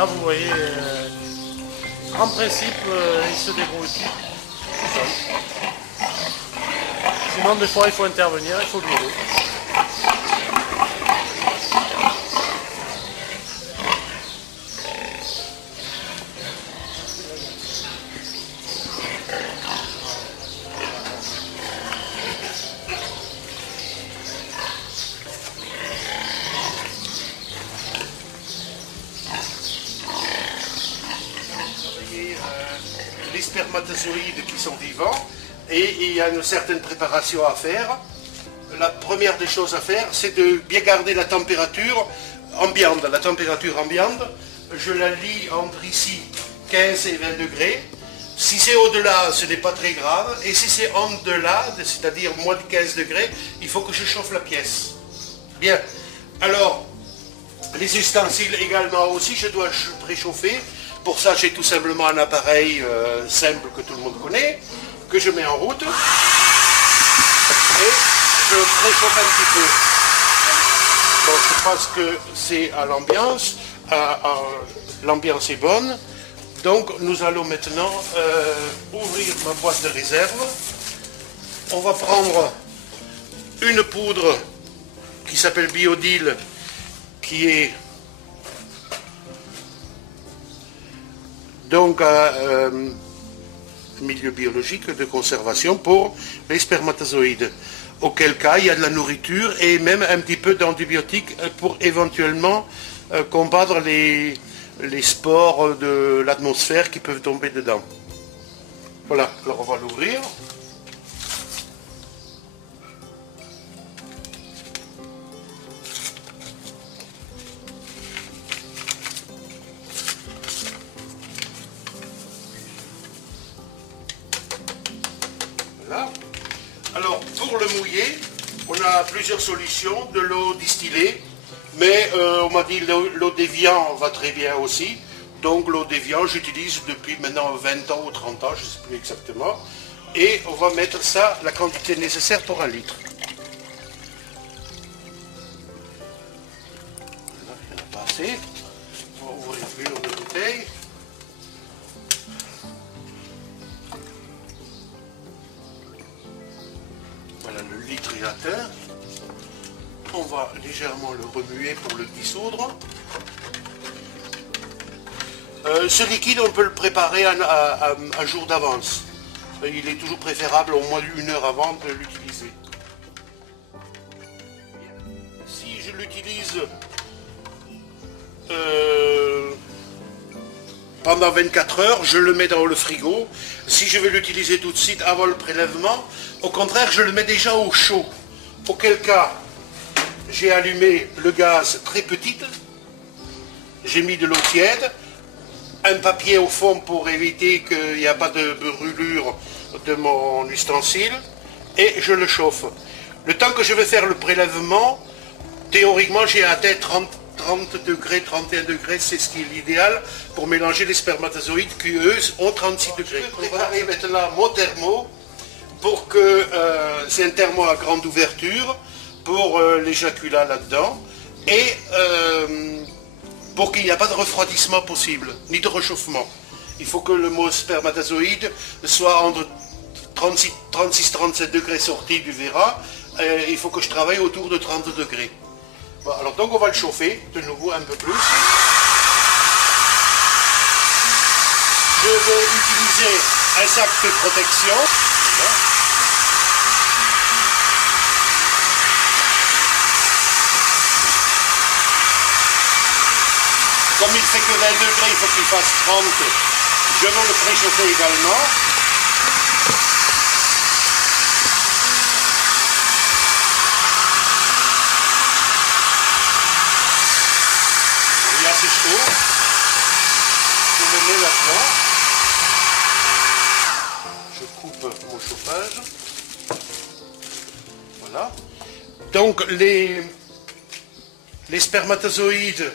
là, vous voyez, en principe, il se débrouille tout seul. Sinon, des fois, il faut intervenir, il faut l'aider. Les spermatozoïdes qui sont vivants et il y a une certaine préparation à faire. La première des choses à faire, c'est de bien garder la température ambiante. La température ambiante, je la lis entre ici 15 et 20 degrés. Si c'est au-delà, ce n'est pas très grave. Et si c'est en delà, c'est-à-dire moins de 15 degrés, il faut que je chauffe la pièce. Bien. Alors, les ustensiles également aussi, je dois préchauffer. Pour ça, j'ai tout simplement un appareil simple que tout le monde connaît, que je mets en route. Et je préchauffe un petit peu. Bon, je pense que c'est à l'ambiance. L'ambiance est bonne. Donc, nous allons maintenant ouvrir ma boîte de réserve. On va prendre une poudre qui s'appelle Biodil, qui est donc un milieu biologique de conservation pour les spermatozoïdes. Auquel cas, il y a de la nourriture et même un petit peu d'antibiotiques pour éventuellement combattre les spores de l'atmosphère qui peuvent tomber dedans. Voilà, alors on va l'ouvrir. Voilà. Alors, pour le mouiller, on a plusieurs solutions, de l'eau distillée, mais on m'a dit l'eau d'évian va très bien aussi. Donc l'eau d'évian, j'utilise depuis maintenant 20 ans ou 30 ans, je ne sais plus exactement. Et on va mettre ça, la quantité nécessaire pour 1 litre. Là, il n'y en a pas assez. On va ouvrir une autre bouteille. Voilà le litriateur. On va légèrement le remuer pour le dissoudre. Ce liquide, on peut le préparer un jour d'avance. Il est toujours préférable au moins 1 heure avant de l'utiliser. Si je l'utilise pendant 24 heures, je le mets dans le frigo. Si je vais l'utiliser tout de suite avant le prélèvement, au contraire, je le mets déjà au chaud. Auquel cas, j'ai allumé le gaz très petite, j'ai mis de l'eau tiède, un papier au fond pour éviter qu'il n'y a pas de brûlure de mon ustensile, et je le chauffe. Le temps que je vais faire le prélèvement, théoriquement j'ai atteint 30 degrés, 31 degrés, c'est ce qui est l'idéal pour mélanger les spermatozoïdes qui eux ont 36 degrés. Je vais préparer maintenant mon thermo pour que c'est un thermo à grande ouverture pour l'éjaculat là-dedans et pour qu'il n'y ait pas de refroidissement possible, ni de réchauffement. Il faut que le mot spermatozoïde soit entre 36-37 degrés sorti du verra. Il faut que je travaille autour de 30 degrés. Bon, alors donc on va le chauffer de nouveau un peu plus. Je vais utiliser un sac de protection. Voilà. Comme il fait que 20 degrés, il faut qu'il fasse 30. Je vais le préchauffer également. Il est assez chaud. Je le mets là-dedans. Je coupe mon chauffage. Voilà. Donc les spermatozoïdes,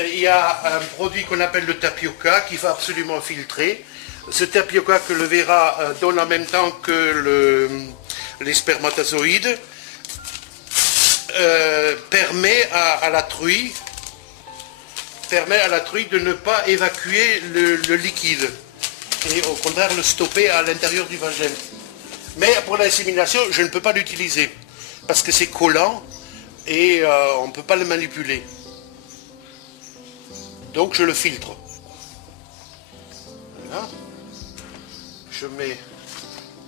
il y a un produit qu'on appelle le tapioca qui va absolument filtrer. Ce tapioca que le verra donne en même temps que les permet à la truie de ne pas évacuer le liquide et au contraire le stopper à l'intérieur du vagin. Mais pour l'insémination, je ne peux pas l'utiliser parce que c'est collant et on ne peut pas le manipuler. Donc je le filtre. Voilà. Je mets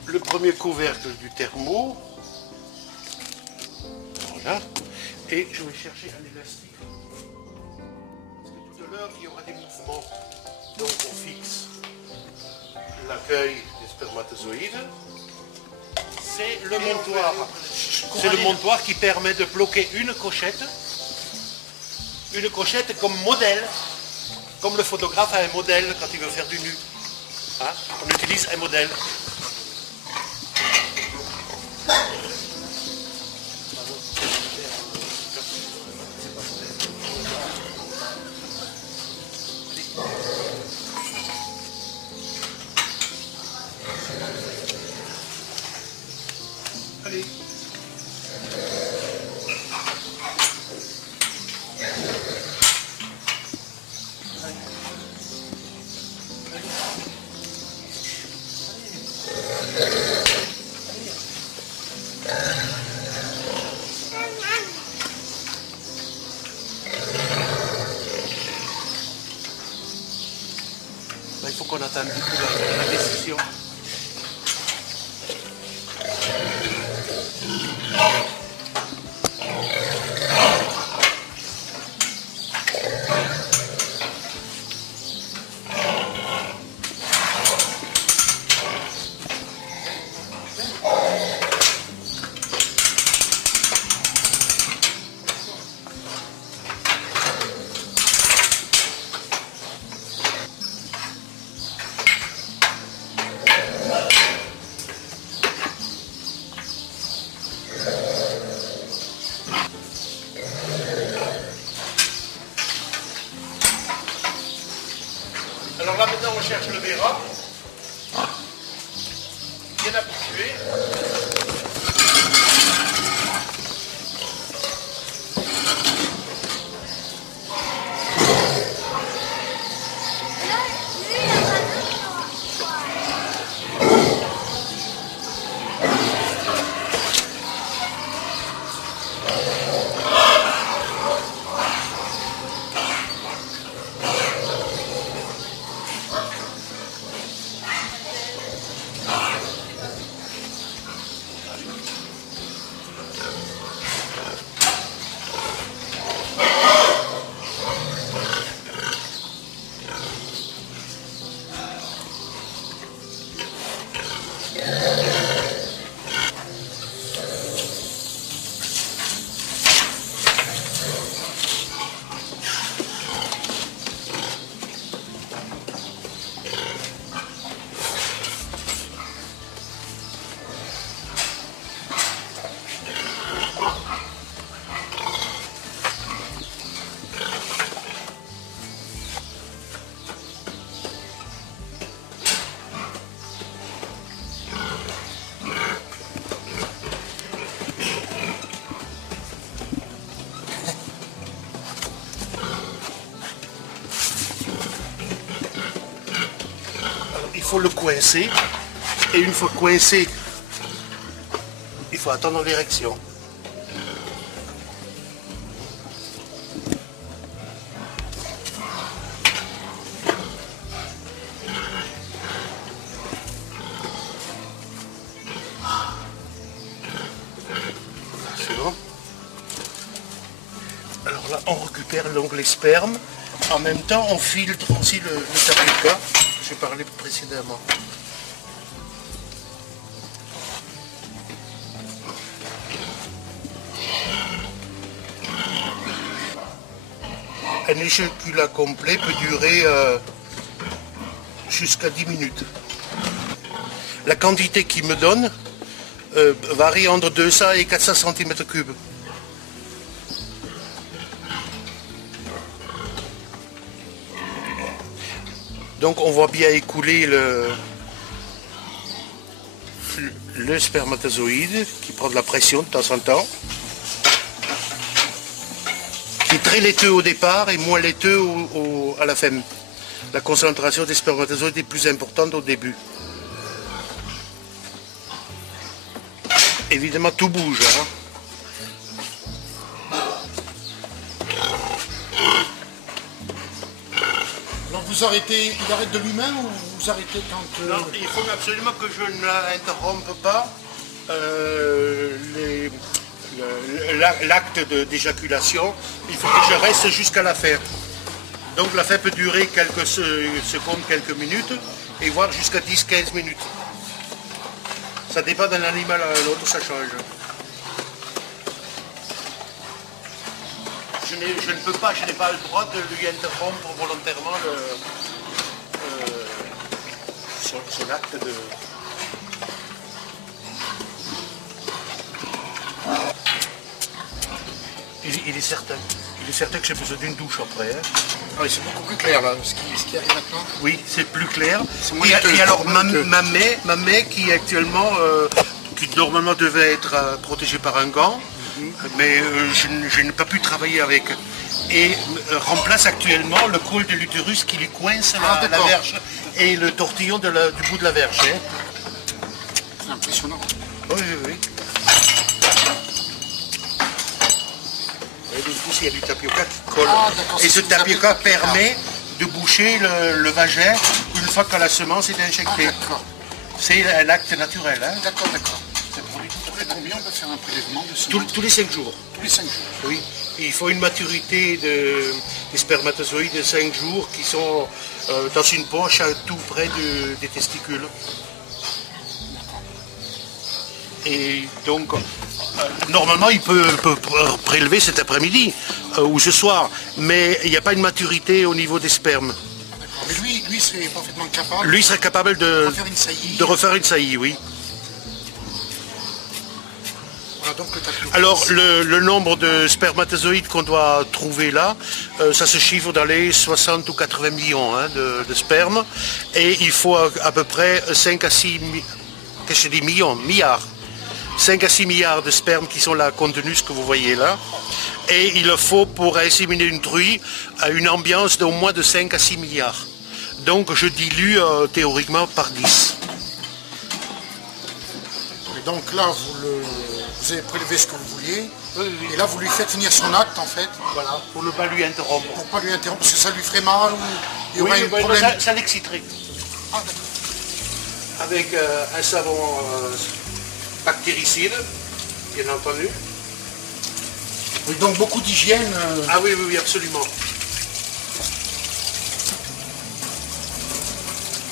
le premier couvercle du thermo. Voilà. Et je vais chercher un élastique. Parce que tout à l'heure, il y aura des mouvements. Donc on fixe l'accueil des spermatozoïdes. C'est le montoir. C'est le montoir qui permet de bloquer une cochette. Une cochette comme modèle. Comme le photographe a un modèle quand il veut faire du nu. Hein? On utilise un modèle. Allez. Il faut qu'on attende du coup la décision. Alors là maintenant on cherche le verra, bien habitué. Il faut le coincer et une fois coincé, il faut attendre l'érection. C'est bon. Alors là, on récupère l'onglet sperme. En même temps, on filtre aussi le paprika. J'ai parlé précédemment. Un éjaculat complet peut durer jusqu'à 10 minutes. La quantité qu'il me donne varie entre 200 et 400 cm3. Donc on voit bien écouler le spermatozoïde qui prend de la pression de temps en temps, qui est très laiteux au départ et moins laiteux à la fin. La concentration des spermatozoïdes est plus importante au début. Évidemment, tout bouge. Hein. Alors vous arrêtez, il arrête de lui-même ou vous arrêtez quand... Non, il faut absolument que je ne l'interrompe pas l'acte d'éjaculation. Il faut que je reste jusqu'à la fin. Donc la fin peut durer quelques secondes, quelques minutes, et voire jusqu'à 10-15 minutes. Ça dépend d'un animal à l'autre, ça change. Je ne peux pas, je n'ai pas le droit de lui interrompre volontairement son acte de... Il est certain que j'ai besoin d'une douche après. Hein. Ah oui, c'est beaucoup plus clair là, ce qui arrive maintenant. Oui, c'est plus clair. Moins Et alors ma main qui actuellement, qui normalement devait être protégée par un gant, mais je n'ai pas pu travailler avec. Et remplace actuellement le col de l'utérus qui lui coince la verge et le tortillon du bout de la verge. Hein. C'est impressionnant. Oui, oui, oui. Et du coup, il y a du tapioca qui colle. Et ce tapioca permet de boucher le vagin une fois que la semence est injectée. C'est un acte naturel. Hein. D'accord. Après combien on peut faire un prélèvement de semence? Tous les 5 jours. Tous les 5 jours. Oui. Il faut une maturité des spermatozoïdes de 5 jours qui sont dans une poche tout près des testicules. Et donc, normalement, il peut prélever cet après-midi ou ce soir, mais il n'y a pas une maturité au niveau des spermes. Mais lui serait parfaitement capable. Lui serait capable de refaire une saillie, oui. Voilà, donc alors, le nombre de spermatozoïdes qu'on doit trouver là, ça se chiffre dans les 60 ou 80 millions hein, de spermes, et il faut à peu près 5 à 6 milliards. 5 à 6 milliards de spermes qui sont là contenus, ce que vous voyez là. Et il faut pour inséminer une truie à une ambiance d'au moins de 5 à 6 milliards. Donc je dilue théoriquement par 10. Et donc là, vous avez prélevé ce que vous vouliez. Et là, vous lui faites finir son acte en fait. Voilà, pour ne pas lui interrompre. Pour ne pas lui interrompre, parce que ça lui ferait mal ou il y aurait un problème. Ça l'exciterait. Ah, d'accord. Avec un savon bactéricide, bien entendu. Oui, donc beaucoup d'hygiène. Ah oui, absolument.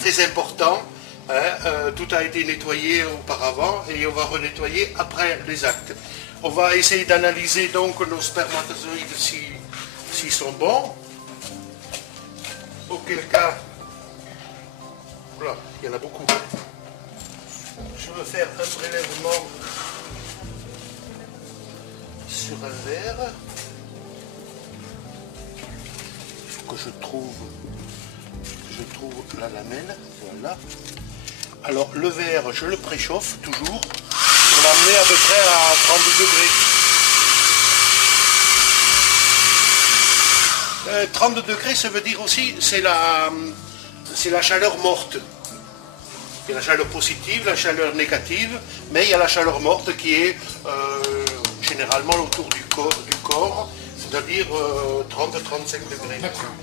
Très important. Hein, tout a été nettoyé auparavant et on va renettoyer après les actes. On va essayer d'analyser donc nos spermatozoïdes s'ils sont bons. Auquel cas, voilà, il y en a beaucoup. Je veux faire un prélèvement sur un verre. Il faut que je trouve la lamelle. Voilà. Alors le verre, je le préchauffe toujours pour l'amener à peu près à 30 degrés. 30 degrés, ça veut dire aussi c'est la chaleur morte. Il y a la chaleur positive, la chaleur négative, mais il y a la chaleur morte qui est généralement autour du corps, c'est-à-dire 30-35 degrés. D'accord.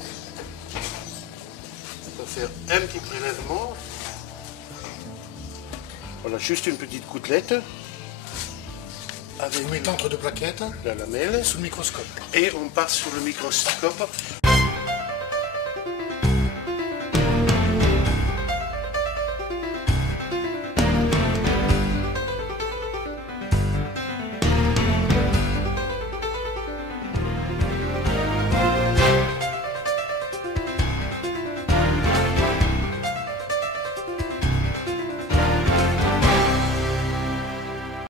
On va faire un petit prélèvement. Voilà, juste une petite gouttelette. Avec Vous mettez entre deux plaquettes. la lamelle. Sous le microscope. Et on passe sur le microscope.